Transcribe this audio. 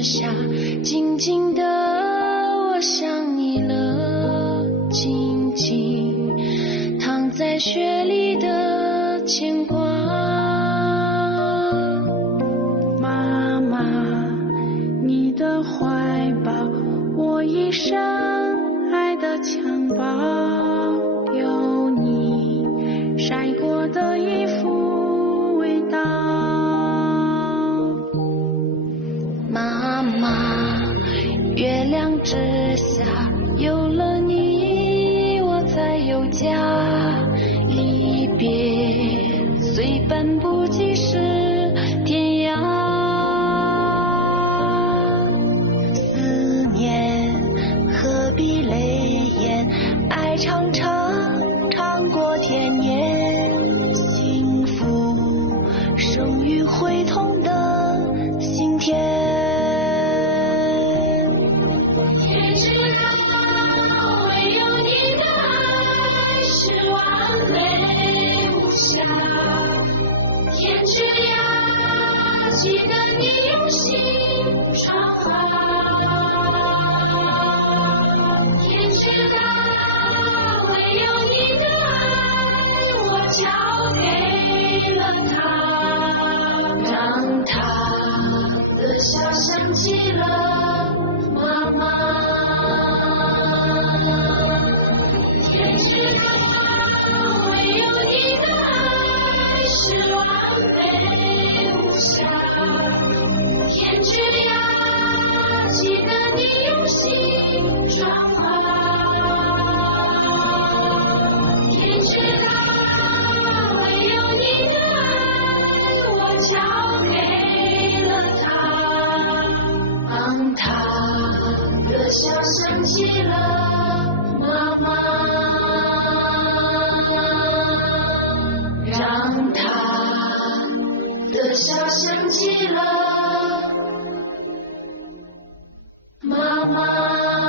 之下，静静的我想你了，静静躺在雪里的牵挂。妈妈，你的怀抱，我一生爱的襁褓，有你晒过的衣服味道。妈妈，月亮之下，有了你我才有家，离别虽奔不及是天涯，思念何必泪眼，爱长长长过天年，幸福生于会痛的心田。天知道，唯有你的爱是完美无瑕。天知呀，记得你用心传好。天知道，唯有你的爱我交给了他，让他的笑想起了妈妈。天知道，唯有你的爱是完美无瑕。天知呀，记得你用心传好。天知道，唯有你的爱我交给了他，让他的笑想起了妈妈，让他的笑想起了妈妈。